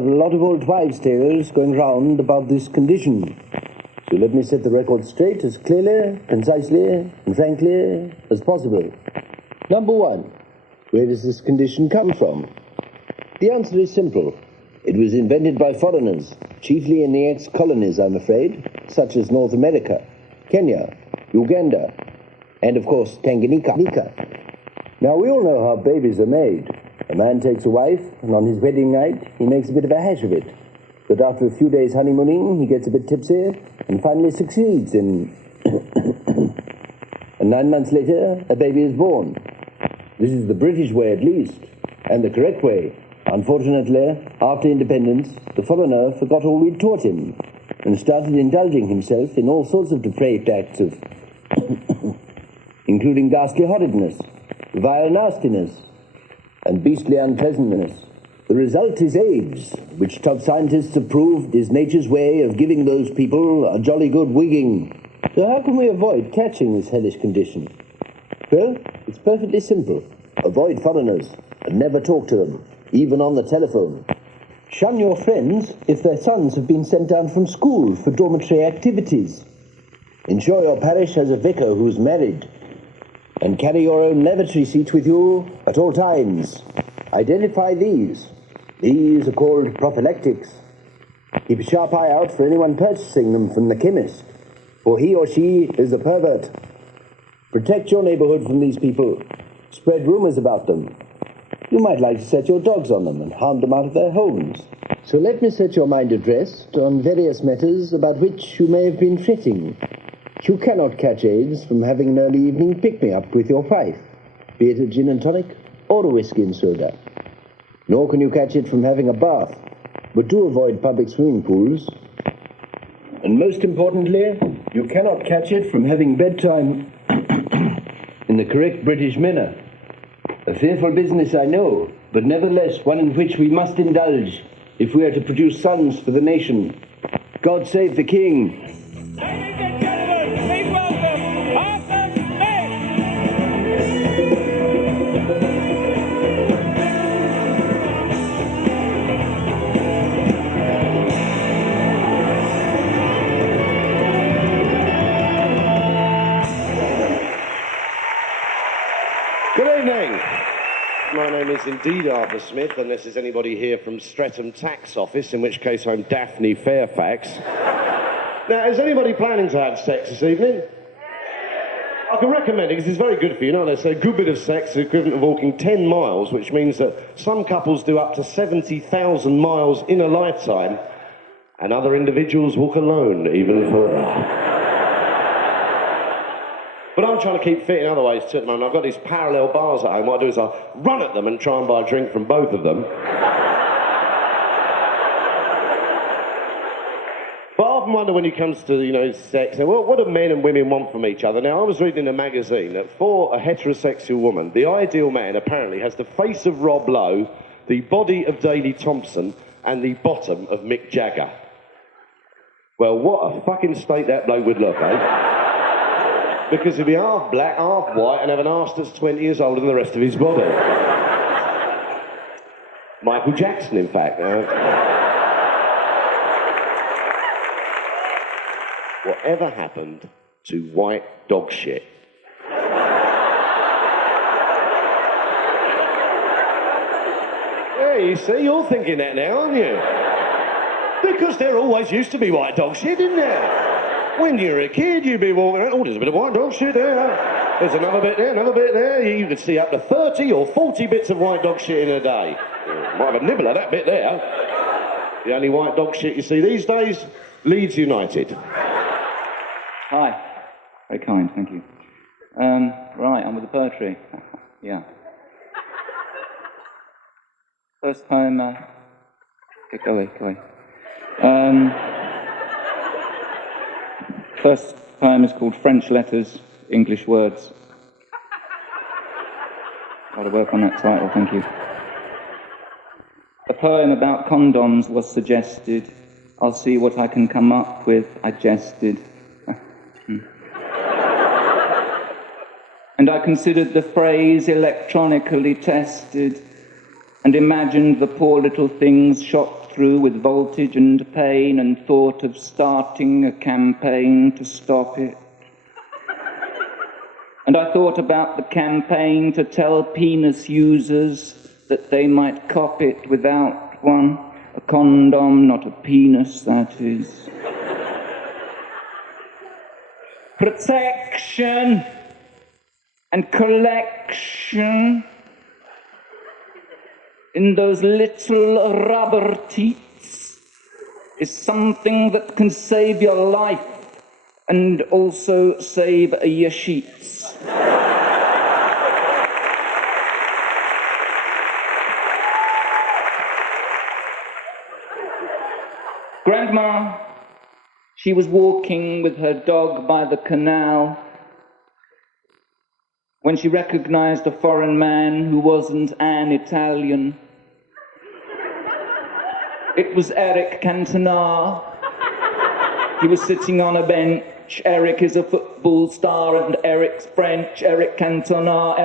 there are a lot of old wives' tales going round about this condition. So let me set the record straight as clearly, concisely, and frankly as possible. Number one, where does this condition come from? The answer is simple. It was invented by foreigners, chiefly in the ex-colonies, I'm afraid, such as North America, Kenya, Uganda, and, of course, Tanganyika. Now, we all know how babies are made. A man takes a wife, and on his wedding night, he makes a bit of a hash of it. But after a few days honeymooning, he gets a bit tipsy, and finally succeeds in... and 9 months later, a baby is born. This is the British way, at least, and the correct way. Unfortunately, after independence, the foreigner forgot all we'd taught him and started indulging himself in all sorts of depraved acts of... including ghastly horridness, vile nastiness, and beastly unpleasantness. The result is AIDS, which top scientists have proved is nature's way of giving those people a jolly good wigging. So how can we avoid catching this hellish condition? Well, it's perfectly simple. Avoid foreigners and never talk to them, even on the telephone. Shun your friends if their sons have been sent down from school for dormitory activities. Ensure your parish has a vicar who's married. And carry your own lavatory seat with you at all times. Identify these. These are called prophylactics. Keep a sharp eye out for anyone purchasing them from the chemist, for he or she is a pervert. Protect your neighborhood from these people. Spread rumors about them. You might like to set your dogs on them and hound them out of their homes. So let me set your mind at rest on various matters about which you may have been fretting. You cannot catch AIDS from having an early evening pick-me-up with your wife, be it a gin and tonic or a whiskey and soda. Nor can you catch it from having a bath, but do avoid public swimming pools. And most importantly, you cannot catch it from having bedtime in the correct British manner. A fearful business, I know, but nevertheless one in which we must indulge if we are to produce sons for the nation. God save the King. Ladies and gentlemen, please welcome Arthur Smith. Good evening. My name is indeed Arthur Smith, unless there's anybody here from Streatham Tax Office, in which case I'm Daphne Fairfax. Now, is anybody planning to have sex this evening? I can recommend it because it's very good for you. They say a good bit of sex is equivalent to walking 10 miles, which means that some couples do up to 70,000 miles in a lifetime, and other individuals walk alone even further. But I'm trying to keep fit in other ways too at the moment. I've got these parallel bars at home. What I do is I run at them and try and buy a drink from both of them. But I often wonder when it comes to, sex, what do men and women want from each other? Now, I was reading in a magazine that for a heterosexual woman, the ideal man apparently has the face of Rob Lowe, the body of Daley Thompson, and the bottom of Mick Jagger. Well, what a fucking state that bloke would look, eh? Because he'd be half black, half white, and have an arse that's 20 years older than the rest of his body. Michael Jackson, in fact. Whatever happened to white dog shit? Yeah, you see, you're thinking that now, aren't you? Because there always used to be white dog shit, didn't there? When you were a kid, you'd be walking around, there's a bit of white dog shit there. There's another bit there, another bit there. You could see up to 30 or 40 bits of white dog shit in a day. Might have a nibble of that bit there. The only white dog shit you see these days, Leeds United. Hi. Very kind, thank you. Right, on with the poetry. Yeah. First time... Go away. First poem is called French Letters, English Words. Got to work on that title, thank you. A poem about condoms was suggested. I'll see what I can come up with, I jested. And I considered the phrase electronically tested and imagined the poor little things shot through with voltage and pain and thought of starting a campaign to stop it. And I thought about the campaign to tell penis users that they might cop it without one. A condom, not a penis, that is. Protection and collection in those little rubber teats is something that can save your life and also save your sheets. Grandma, she was walking with her dog by the canal when she recognized a foreign man who wasn't an Italian. It was Eric Cantona. He was sitting on a bench. Eric is a football star and Eric's French. Eric Cantona,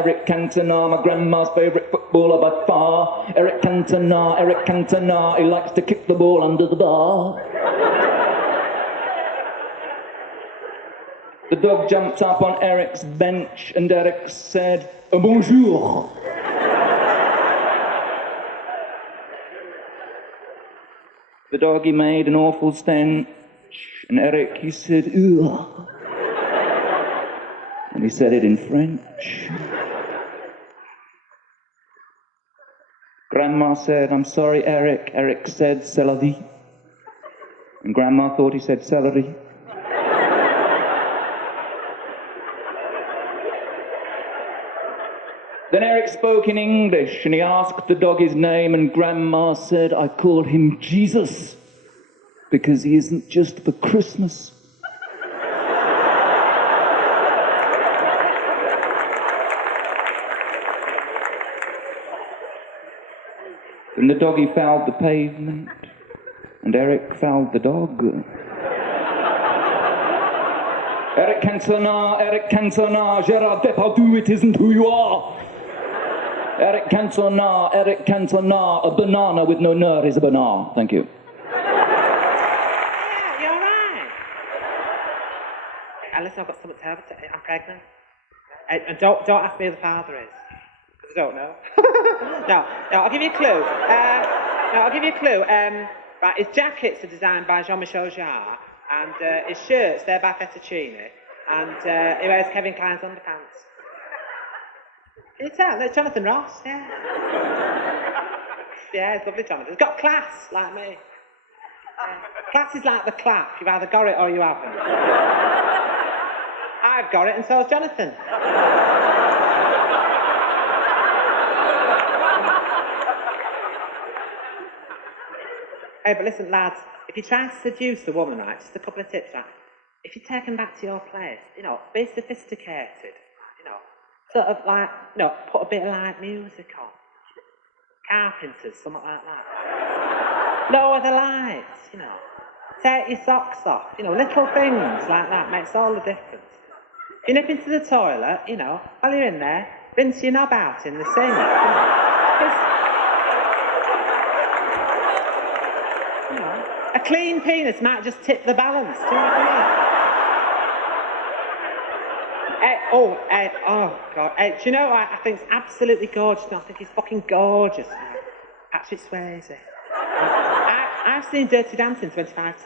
my grandma's favourite footballer by far. Eric Cantona, he likes to kick the ball under the bar. The dog jumped up on Eric's bench and Eric said, bonjour. The doggy made an awful stench and Eric, he said, ugh. And he said it in French. Grandma said, I'm sorry, Eric. Eric said, c'est la vie. And Grandma thought he said celery. Then Eric spoke in English and he asked the dog his name and Grandma said, I call him Jesus because he isn't just for Christmas. Then the doggy fouled the pavement and Eric fouled the dog. Eric Cantona, Gérard Depardieu, it isn't who you are. Eric Cantona, a banana with no nerd is a banana. Thank you. Yeah, you're right. Listen, I've got something to tell you. I'm pregnant. And don't ask me who the father is. Because I don't know. No, I'll give you a clue. Right, his jackets are designed by Jean-Michel Jarre, and his shirts, they're by Fettuccine, and he wears Kevin Klein's underpants. Can you tell? It's Jonathan Ross, yeah. Yeah, it's lovely, Jonathan. He's got class, like me. Class is like the clap. You've either got it or you haven't. I've got it, and so has Jonathan. Hey, but listen, lads, if you try to seduce a woman, right, just a couple of tips, right? If you take them back to your place, be sophisticated, sort of like, put a bit of like music on. Carpenters, something like that. Lower the lights, Take your socks off, little things like that makes all the difference. If you nip into the toilet, while you're in there, rinse your knob out in the sink. A clean penis might just tip the balance, do you know what I mean? Oh, God. Do you know what I think it's absolutely gorgeous? I think he's fucking gorgeous. Patrick Swayze. I've seen Dirty Dancing 25 times.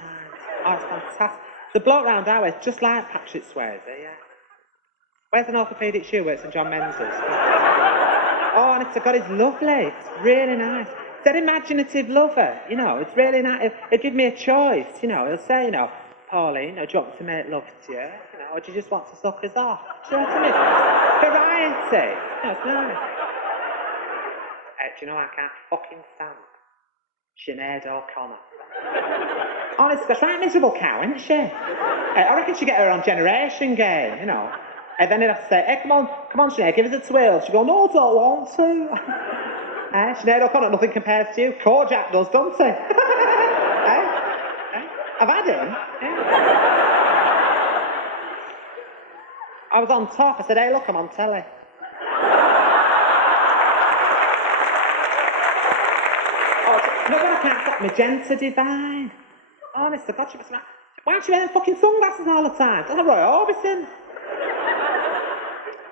Oh, it's fantastic. The bloke round our way is just like Patrick Swayze, yeah. Where's an orthopaedic shoe where it's St John Menzies? Oh, and God, it's lovely. It's really nice. It's an imaginative lover, It's really nice. He'll give me a choice, He'll say, Pauline, do you want me to make love to you? Or do you just want to suck us off? Do you know what I mean? Variety. It's nice. Do you know I can't fucking stand Sinead O'Connor? Honestly, she's a right miserable cow, isn't she? I reckon she'd get her on Generation Game, And then he'd have to say, hey, come on, Sinead, give us a twirl. She'd go, no, I don't want to. Sinead O'Connor, nothing compares to you. Kojak does, don't he? I've had him. Yeah. I was on top. I said, hey, look, I'm on telly. No, but I can't. magenta divine. Honest to God, she must have... Why don't you wear them fucking sunglasses all the time? That's Roy Orbison.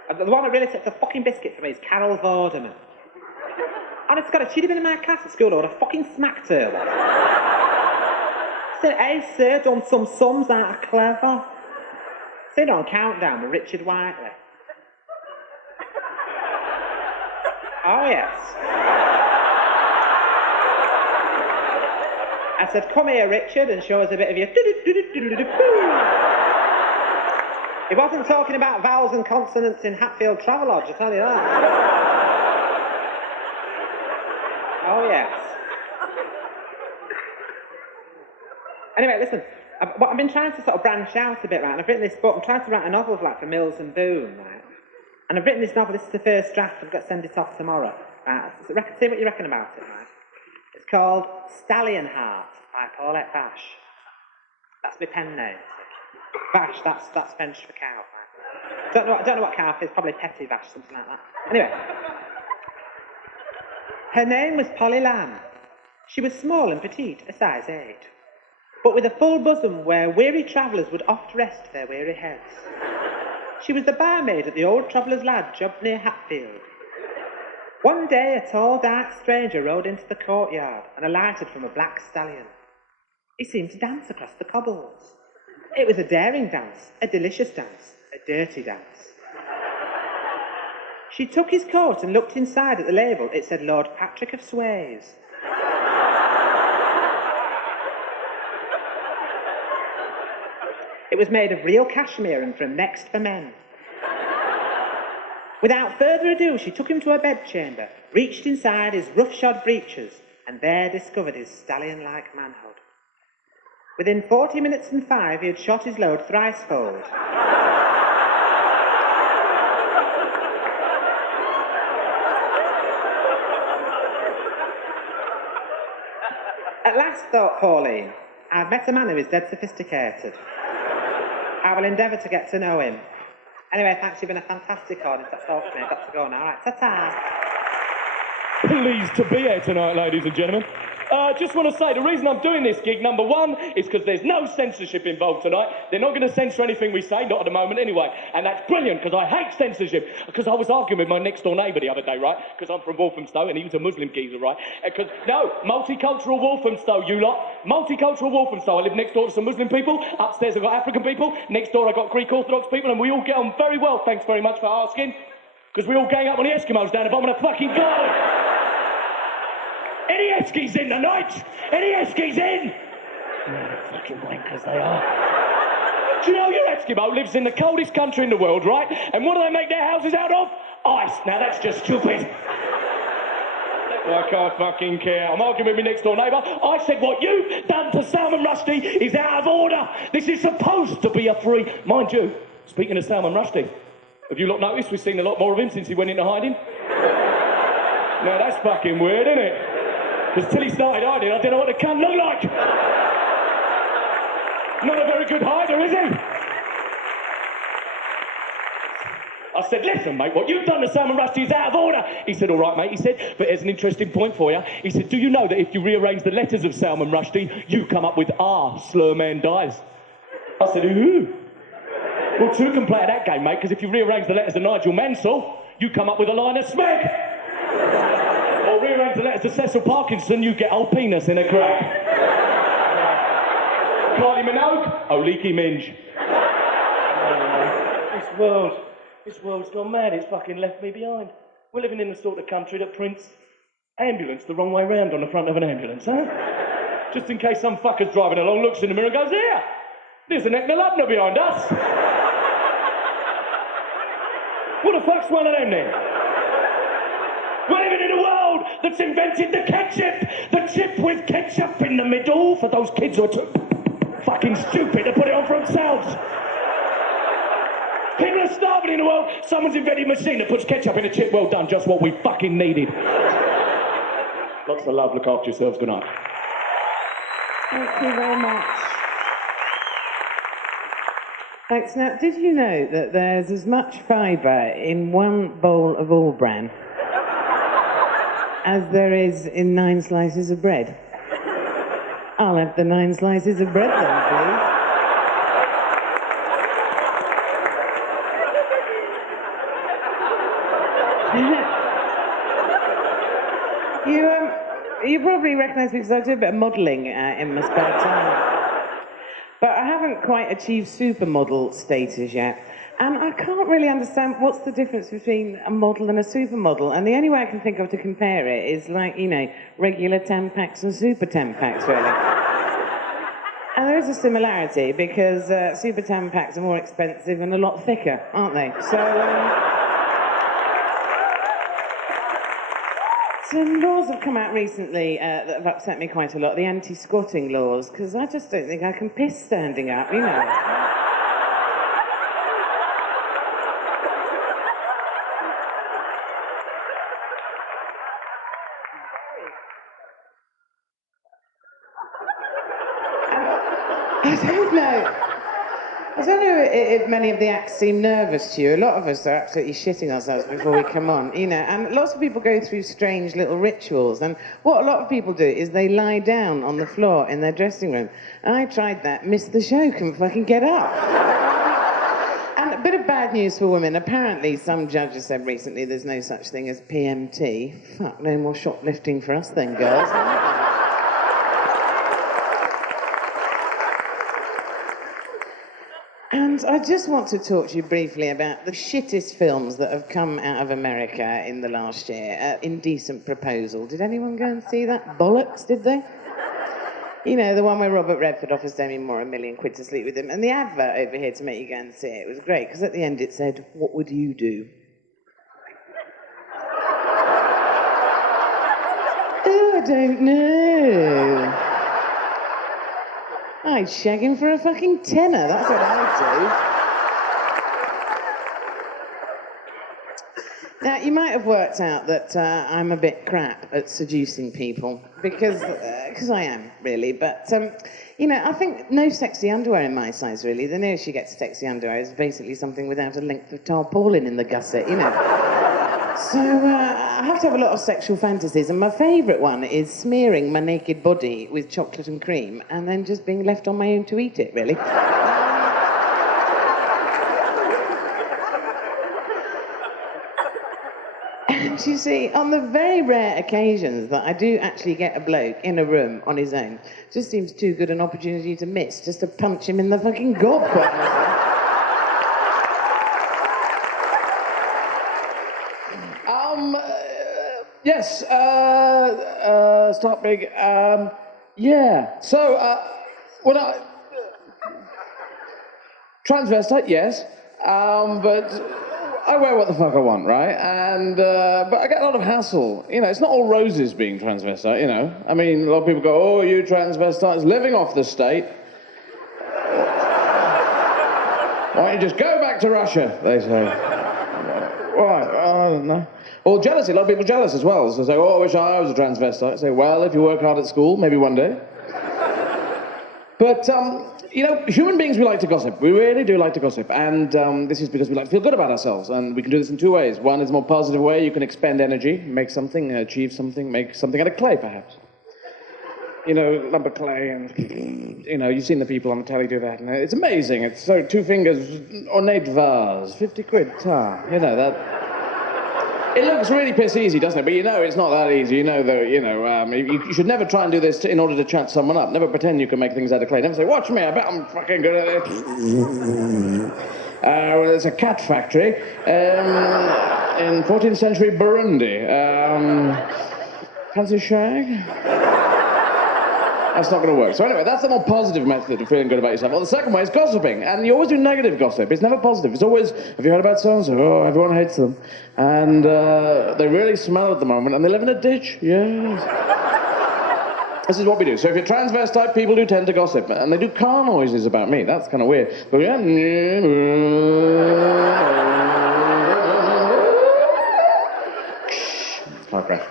And the one that really took the fucking biscuit for me is Carol Vorderman. Honest to God, if she'd have been in my class at school, I would have fucking smacked her. Said, hey, sir, done some sums out of clever. Seen her on Countdown with Richard Whiteley. Oh, yes. I said, come here, Richard, and show us a bit of your... He wasn't talking about vowels and consonants in Hatfield Travelodge, I tell you that. Oh, yes. Anyway, listen, I've been trying to sort of branch out a bit, right? And I've written this book. I'm trying to write a novel like for Mills and Boon, right? And I've written this novel. This is the first draft. I've got to send it off tomorrow. Right? So see what you reckon about it, right? It's called Stallion Heart by Paulette Vache. That's my pen name. Vache, that's French for cow. Right? Don't know what cow is. Probably Petty Vache, something like that. Anyway, her name was Polly Lamb. She was small and petite, a size 8. But with a full bosom where weary travellers would oft rest their weary heads. She was the barmaid at the Old Traveller's Lodge up near Hatfield. One day a tall, dark stranger rode into the courtyard and alighted from a black stallion. He seemed to dance across the cobbles. It was a daring dance, a delicious dance, a dirty dance. She took his coat and looked inside at the label. It said Lord Patrick of Sways. It was made of real cashmere and from Next for Men. Without further ado, she took him to her bedchamber, reached inside his roughshod breeches, and there discovered his stallion-like manhood. Within 40 minutes and 5, he had shot his load thricefold. At last, thought Pauline, I've met a man who is dead sophisticated. I will endeavour to get to know him. Anyway, thanks, you've been a fantastic audience. That's all for me. I've got to go now. All right, ta-ta. Pleased to be here tonight, ladies and gentlemen. Just want to say, the reason I'm doing this gig, number one, is because there's no censorship involved tonight. They're not going to censor anything we say, not at the moment anyway. And that's brilliant, because I hate censorship. Because I was arguing with my next-door neighbour the other day, right? Because I'm from Walthamstow, and he was a Muslim geezer, right? Because, no, multicultural Walthamstow, you lot. Multicultural Walthamstow. I live next door to some Muslim people. Upstairs I've got African people. Next door I've got Greek Orthodox people, and we all get on very well, thanks very much for asking. Because we all gang up on the Eskimos down the bottom of the fucking garden. Any Eskies in tonight? Any Eskies in? Yeah, fucking wankers they are. Do you know your Eskimo lives in the coldest country in the world, right? And what do they make their houses out of? Ice. Now that's just stupid. I can't fucking care. I'm arguing with my next door neighbour. I said what you've done to Salmon Rushdie is out of order. This is supposed to be a free... Mind you, speaking of Salmon Rushdie, have you lot noticed we've seen a lot more of him since he went into hiding? Now that's fucking weird, isn't it? Because till he started hiding, I didn't know what the cunt looked like. Not a very good hider, is he? I said, listen, mate, what you've done to Salmon Rushdie is out of order. He said, all right, mate, he said, but there's an interesting point for you. He said, do you know that if you rearrange the letters of Salmon Rushdie, you come up with R, Slur Man Dies? I said, ooh. Well, two can play at that game, mate, because if you rearrange the letters of Nigel Mansell, you come up with a line of Smeg. Or rearrange the letters to Cecil Parkinson, you get old penis in a crack. Kylie Minogue, oh leaky minge. This world's gone mad, it's fucking left me behind. We're living in the sort of country that prints ambulance the wrong way round on the front of an ambulance, huh? Just in case some fucker's driving along, looks in the mirror and goes, here, there's an Ecnalabna behind us. What the fuck's one of them then? We're living in a world that's invented the ketchup! The chip with ketchup in the middle for those kids who are too fucking stupid to put it on for themselves. People are starving in the world. Someone's invented a machine that puts ketchup in a chip. Well done, just what we fucking needed. Lots of love, look after yourselves, good night. Thank you very much. Thanks. Now, did you know that there's as much fibre in one bowl of all bran as there is in 9 slices of bread? I'll have the 9 slices of bread then, please. You probably recognise me because I do a bit of modelling in my spare time. But I haven't quite achieved supermodel status yet. And I can't really understand what's the difference between a model and a supermodel. And the only way I can think of to compare it is like, you know, regular Tampax and super Tampax, really. And there is a similarity because super Tampax are more expensive and a lot thicker, aren't they? Some laws have come out recently that have upset me quite a lot, the anti-squatting laws, because I just don't think I can piss standing up, you know. I don't know if many of the acts seem nervous to you. A lot of us are absolutely shitting ourselves before we come on, you know, and lots of people go through strange little rituals, and what a lot of people do is they lie down on the floor in their dressing room. And I tried that, missed the show, couldn't fucking get up. And a bit of bad news for women. Apparently, some judges said recently there's no such thing as PMT. Fuck, no more shoplifting for us then, girls. And I just want to talk to you briefly about the shittest films that have come out of America in the last year. Indecent Proposal. Did anyone go and see that? Bollocks, did they? You know, the one where Robert Redford offers Demi Moore £1 million to sleep with him. And the advert over here to make you go and see it was great, because at the end it said, "What would you do?" Oh, I don't know. I'd shag him for a fucking tenner, that's what I'd do. Now, you might have worked out that I'm a bit crap at seducing people, because I am, really, but, you know, I think no sexy underwear in my size, really. The nearest you get to sexy underwear is basically something without a length of tarpaulin in the gusset, you know. So, I have to have a lot of sexual fantasies, and my favourite one is smearing my naked body with chocolate and cream, and then just being left on my own to eat it, really. And you see, on the very rare occasions that I do actually get a bloke in a room on his own, just seems too good an opportunity to miss, just to punch him in the fucking gob, quite honestly. Yes, start big. Yeah, so, when I... transvestite, yes, but I wear what the fuck I want, right? And, but I get a lot of hassle. You know, it's not all roses being transvestite, you know. I mean, a lot of people go, "Oh, you transvestites living off the state. Why don't you just go back to Russia," they say. Why? I don't know. Well, jealousy, a lot of people jealous as well. So they say, "Oh, I wish I was a transvestite." I say, "Well, if you work hard at school, maybe one day." But, you know, human beings, we like to gossip. We really do like to gossip. And this is because we like to feel good about ourselves. And we can do this in 2 ways. One is a more positive way. You can expend energy, make something, achieve something, make something out of clay, perhaps. You know, lumber clay and, you know, you've seen the people on the telly do that. And it's amazing. It's so 2 fingers, ornate vase, 50 quid tar. You know, that... It looks really piss easy, doesn't it? But you know it's not that easy. You know, though, you know, you should never try and do this in order to chat someone up. Never pretend you can make things out of clay. Never say, "Watch me, I bet I'm fucking good at it." Well, it's a cat factory in 14th century Burundi. Fancy shag? That's not going to work. So anyway, that's the more positive method of feeling good about yourself. Well, the second way is gossiping. And you always do negative gossip. It's never positive. It's always, "Have you heard about so-and-so? Oh, everyone hates them. And they really smell at the moment, and they live in a ditch." Yes. This is what we do. So if you're transvestite, people do tend to gossip. And they do car noises about me. That's kind of weird. But yeah. Car crash.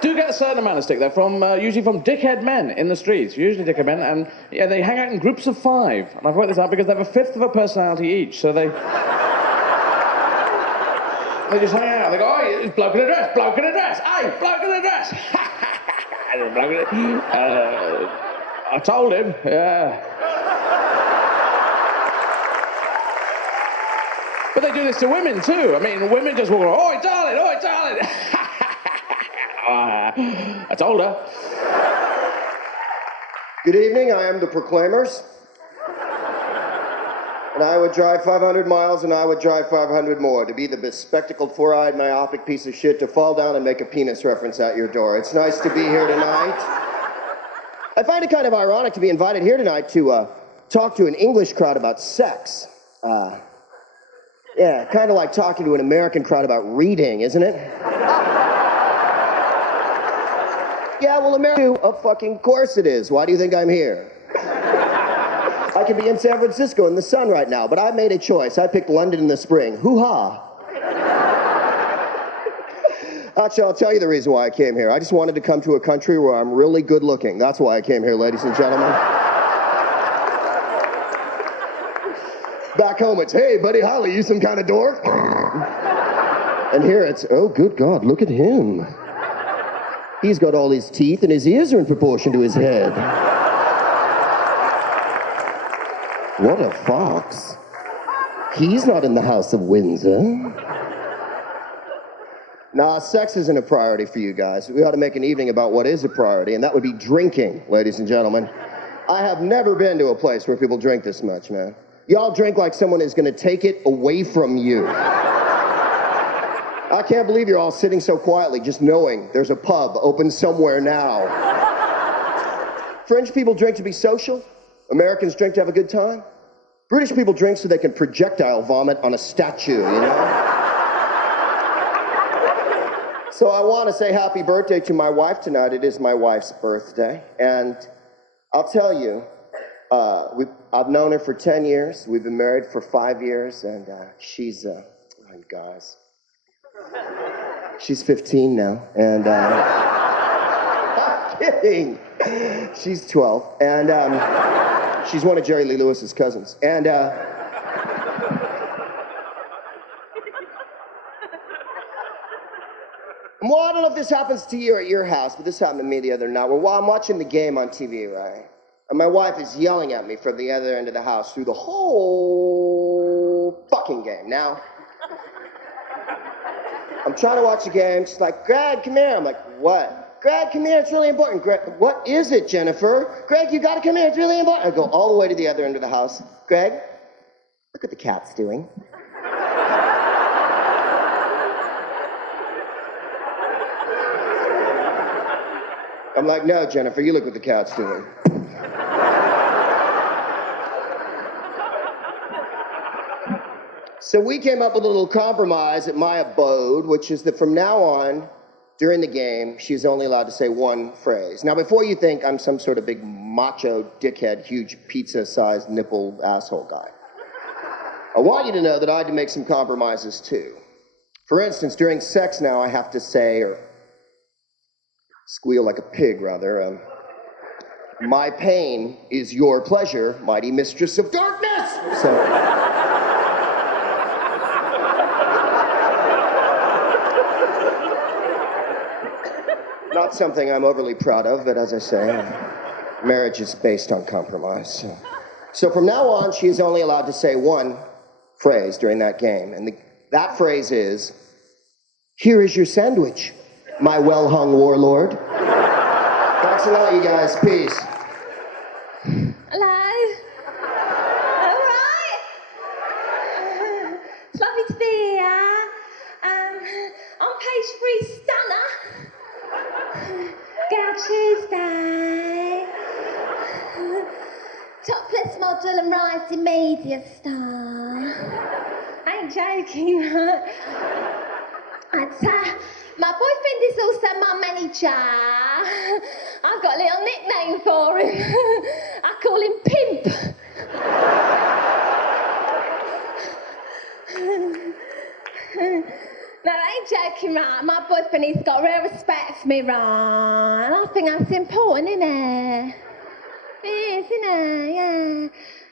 Do get a certain amount of stick there from usually from dickhead men in the streets, usually dickhead men, and yeah, they hang out in groups of 5. And I've worked this out because they have a 1/5 of a personality each, so they just hang out. They go, "Oh, it's bloke in a dress, bloke in a dress, hey, bloke in a dress." I told him, yeah. But they do this to women too. I mean, women just walk around, oi, darling, oi, darling. I told her. Good evening, I am the Proclaimers. And I would drive 500 miles and I would drive 500 more to be the bespectacled, four-eyed, myopic piece of shit to fall down and make a penis reference at your door. It's nice to be here tonight. I find it kind of ironic to be invited here tonight to talk to an English crowd about sex. Yeah, kind of like talking to an American crowd about reading, isn't it? Yeah, well, America, of fucking course it is. Why do you think I'm here? I could be in San Francisco in the sun right now, but I made a choice. I picked London in the spring. Hoo-ha. Actually, I'll tell you the reason why I came here. I just wanted to come to a country where I'm really good looking. That's why I came here, ladies and gentlemen. Back home, it's, hey, Buddy Holly, you some kind of dork? And here it's, oh, good God, look at him. He's got all his teeth and his ears are in proportion to his head. What a fox. He's not in the House of Windsor. Nah, sex isn't a priority for you guys. We ought to make an evening about what is a priority, and that would be drinking, ladies and gentlemen. I have never been to a place where people drink this much, man. Y'all drink like someone is gonna take it away from you. I can't believe you're all sitting so quietly, just knowing there's a pub open somewhere now. French people drink to be social. Americans drink to have a good time. British people drink so they can projectile vomit on a statue, you know? So I want to say happy birthday to my wife tonight. It is my wife's birthday. And I'll tell you, I've known her for 10 years. We've been married for 5 years. And she's, oh, you guys. She's 15 now. And, I'm kidding. She's 12. And, she's one of Jerry Lee Lewis's cousins. And, well, I don't know if this happens to you at your house, but this happened to me the other night. Well, while I'm watching the game on TV, right? And my wife is yelling at me from the other end of the house through the whole fucking game. Now, I'm trying to watch the game. She's like, Greg, come here. I'm like, what? Greg, come here. It's really important. Greg, what is it, Jennifer? Greg, you gotta come here. It's really important. I go all the way to the other end of the house. Greg, look what the cat's doing. I'm like, no, Jennifer, you look what the cat's doing. So we came up with a little compromise at my abode, which is that from now on, during the game, she's only allowed to say one phrase. Now, before you think I'm some sort of big macho, dickhead, huge pizza-sized nipple asshole guy, I want you to know that I had to make some compromises too. For instance, during sex now, I have to say, or squeal like a pig, rather, my pain is your pleasure, mighty mistress of darkness! So, not something I'm overly proud of, but as I say, marriage is based on compromise. So from now on, she is only allowed to say one phrase during that game, and that phrase is, here is your sandwich, my well-hung warlord. Thanks a lot, you guys. Peace. Hello? All right? It's lovely to be here. On page 3, Stunner. Girl Tuesday. Topless model and rising media star. I ain't joking, right? My boyfriend is also my manager. I've got a little nickname for him. I call him Pimp. No, I ain't joking, right? My boyfriend, he's got real respect for me, right? And I think that's important, isn't it? It is, isn't it? Yeah.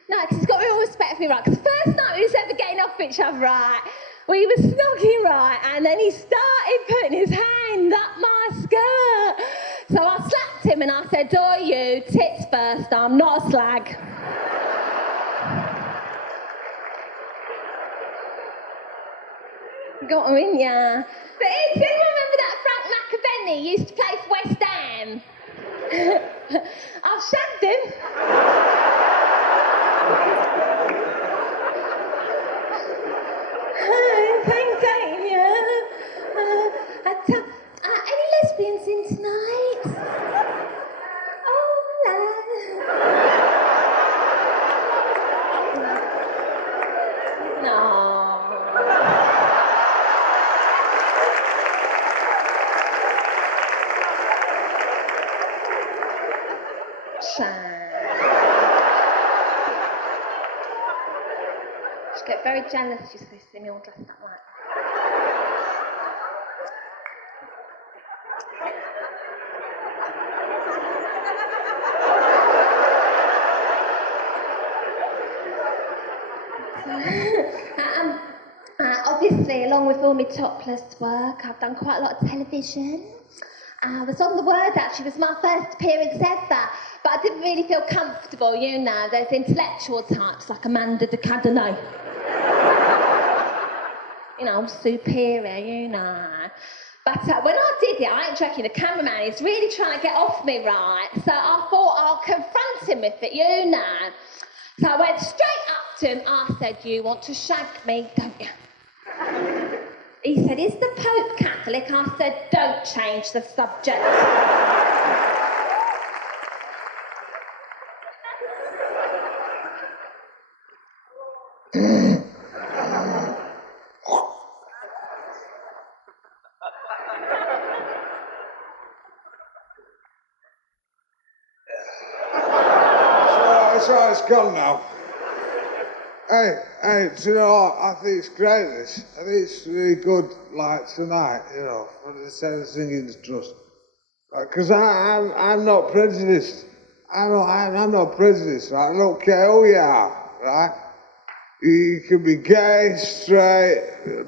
No, because he's got real respect for me, right? Because the first night we was ever getting off each other, right? We were snogging, right? And then he started putting his hand up my skirt. So I slapped him and I said, "Oh, you, tits first, I'm not a slag." Got him in, yeah. But do you remember that Frank McAvenny used to play for West Ham? I've shagged him. Thanks, yeah. Any lesbians in tonight? Oh, no. No. She get very jealous, you see me all dressed up like that. Obviously, along with all my topless work, I've done quite a lot of television. I was on The Word, actually. It was my first appearance ever. But I didn't really feel comfortable, you know. There's intellectual types like Amanda de Cadenet. You know, superior, you know. But when I did it, I ain't joking, the cameraman is really trying to get off me, right? So I thought I'll confront him with it, you know. So I went straight up to him. I said, "You want to shag me, don't you?" He said, "Is the Pope Catholic?" I said, "Don't change the subject." That's right, it's gone now. Hey, do you know what? I think it's great, this. I think it's really good, like, tonight, you know, for the Singing Trust. Because I'm not prejudiced. I'm not prejudiced, right? I don't care who you are, right? You can be gay, straight,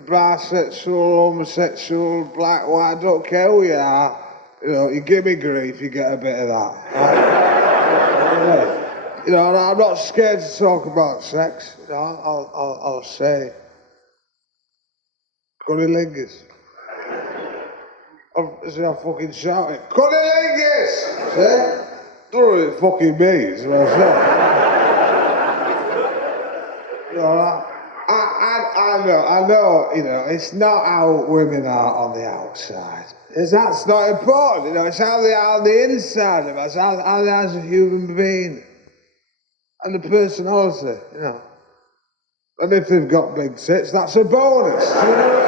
bisexual, homosexual, black, white, I don't care who you are. You know, you give me grief, you get a bit of that. Right? You know, and I'm not scared to talk about sex. You know, I'll say, cunnilingus. See, I'm fucking shouting, cunnilingus! See? Don't know what it fucking means, what I say. You know, I know, you know, it's not how women are on the outside. That's not important, you know, it's how they are on the inside of us, how they are as a human being. And the personality, you know. And if they've got big tits, that's a bonus. You know?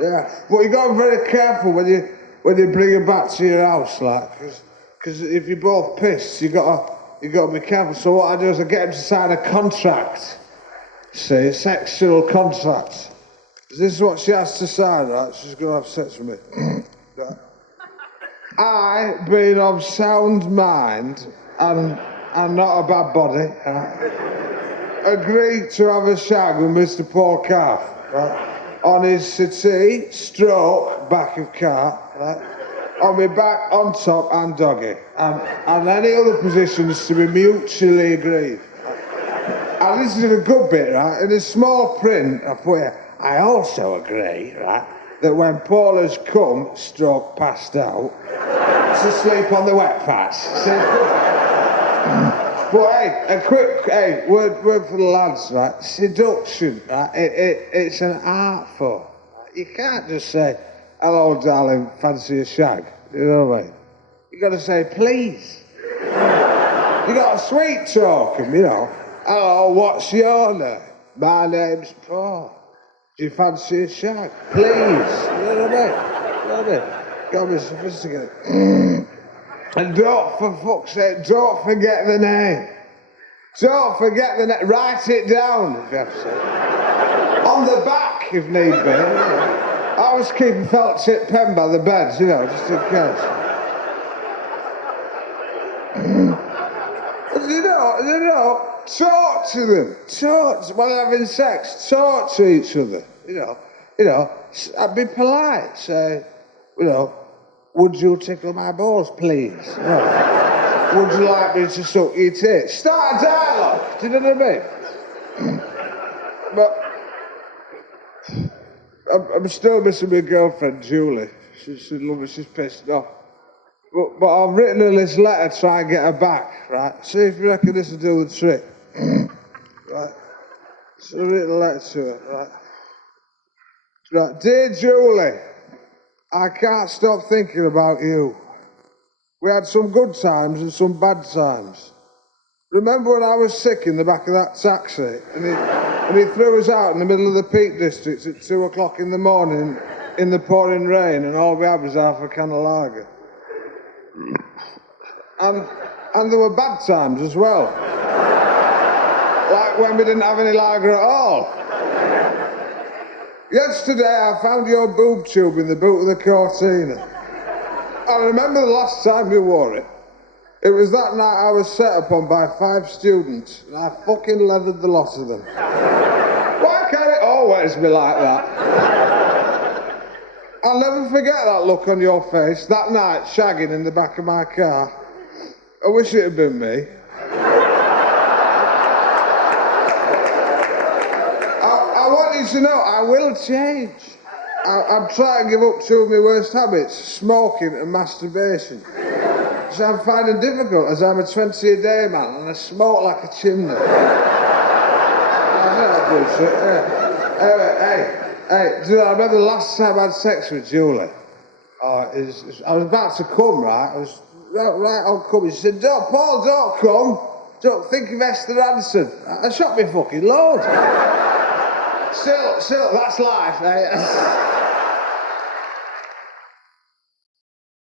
Yeah, but you got to be very careful when you bring them back to your house, like, because if you're both pissed, you got to be careful. So what I do is I get them to sign a contract, see, a sexual contract. This is what she has to sign, right? She's going to have sex with me. Right. I, being of sound mind and not a bad body, agreed to have a shag with Mr. Paul Calf, right? On his settee, stroke, back of car, right? On my back, on top, and doggy. And any other positions to be mutually agreed. And this is a good bit, right? In the small print, I put here, I also agree, right, that when Paul has come, stroke passed out, to sleep on the wet patch. But hey, a quick word for the lads, right? Seduction, right? It's an art form. You can't just say, "Hello, darling, fancy a shag." You know what I mean? You got to say, "Please." You got to sweet talk 'em, you know. "Hello, what's your name?" "My name's Paul. Do you fancy a shag?" "Please." You know what I mean? You know what I mean? Got to be sophisticated. And don't, for fuck's sake, don't forget the name. Don't forget the name. Write it down, if you have to. On the back, if need be. You know. I always keep a felt tip pen by the bed, you know, just in case. You know, talk to them. While having sex, talk to each other. You know, be polite. Say, you know, would you tickle my balls, please? Would you like me to suck your tits? Start a dialogue, do you know what I mean? But I'm still missing my girlfriend, Julie. She's lovely, she's pissed off. But I've written her this letter to try and get her back, right? See if you reckon this will do the trick. Right? So I've written a letter to her, right? Right. Dear Julie, I can't stop thinking about you. We had some good times and some bad times. Remember when I was sick in the back of that taxi and he threw us out in the middle of the Peak District at 2 o'clock in the morning in the pouring rain and all we had was half a can of lager? And there were bad times as well. Like when we didn't have any lager at all. Yesterday I found your boob tube in the boot of the Cortina. I remember the last time you wore it. It was that night I was set upon by 5 students, and I fucking leathered the lot of them. Why can't it always be like that? I'll never forget that look on your face, that night shagging in the back of my car. I wish it had been me. I want you to know I will change. I'm trying to give up 2 of my worst habits, smoking and masturbation. Which I'm finding difficult as I'm a 20-a-day man and I smoke like a chimney. That's not bullshit, yeah. Anyway, hey, do you know, I remember the last time I had sex with Julie. I was about to come, right? I was right on coming. She said, Paul, don't come. Don't think of Esther Hansen. I shot me fucking load. Still, that's life, eh?